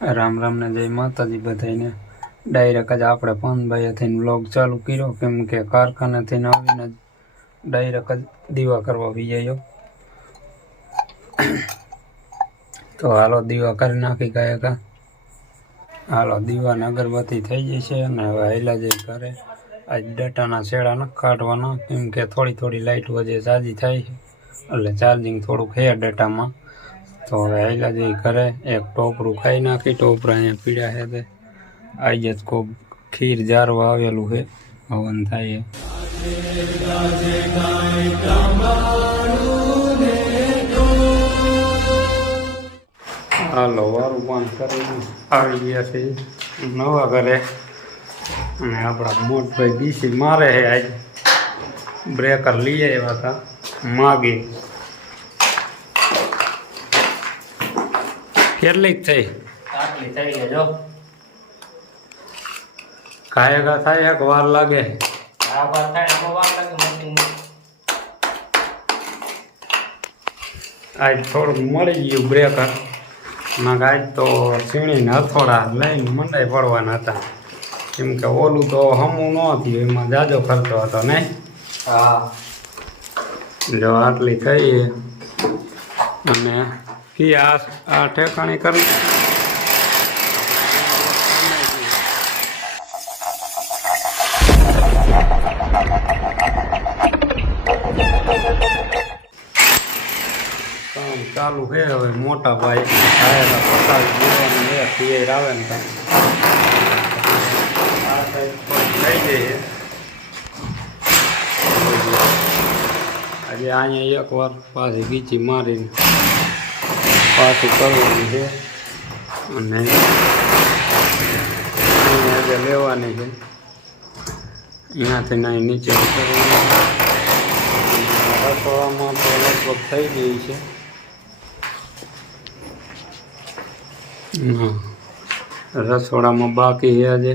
રામ રામ ને જય માતાજી બધાને ડાયરેક્ટ જ આપણે પવનભાઈ થઈને વ્લોગ ચાલુ કર્યો, કેમ કે કારખાને થઈને આવીને ડાયરેક્ટ જ દીવા કરવા વિજયો તો હાલો દીવા કરી નાખી ગયા કા હાલો દીવાને અગરબત્તી થઈ જાય છે અને હવે હાઈલા જઈ ઘરે. આજ ડેટાના શેડા ન કાઢવાના, કેમ કે થોડી થોડી લાઇટ વજે સાજી થાય છે. એટલે ચાર્જિંગ થોડુંક હે ડટામાં. તો હવે જે જઈ ઘરે એક ટોપરું ખાઈ નાખી, ટોપરા અહીંયા પીડ્યા છે તે. આજે જ કોક ખીર જારવા આવેલું છે, હવન થાય હાલો, વારું પાન કરીને આવી ગયા છે નવા ઘરે. અને આપણા મોટભાઈ બીસી મારે છે આજ. બ્રેકર લઈ આવ્યા હતા, માગી. કેટલીક થઈ? આટલી થઈ જો. કાયગા થાય એક વાર લાગે. આ થાય વાર લાગે મશીન આજ થોડુંક મળી ગયું બ્રેકર નાક આજ તો સીણીને હથોડા લઈને મંડાઈ પડવાના હતા. કેમ કે ઓલું તો હમું ન થયું એમાં જાજો ખર્ચો હતો નહીં હા. જો આટલી થઈ અને કી આ આ ઠેકાણી કરી. ચાલુ છે હવે, મોટા ભાઈ આયેલા પતાવી જોવાનું છે, પિયર આવે ને તમે આ સાઈડ ગઈ છે. આજે અહીંયા એક વાર પાછી ગીચી મારીને પાછી કરવાની છે. અને અહીંયા આજે લેવાની છે. અહીંયાથી અહીં નીચે રસોડામાં તો લગભગ થઈ ગઈ છે. રસોડામાં બાકી છે આજે.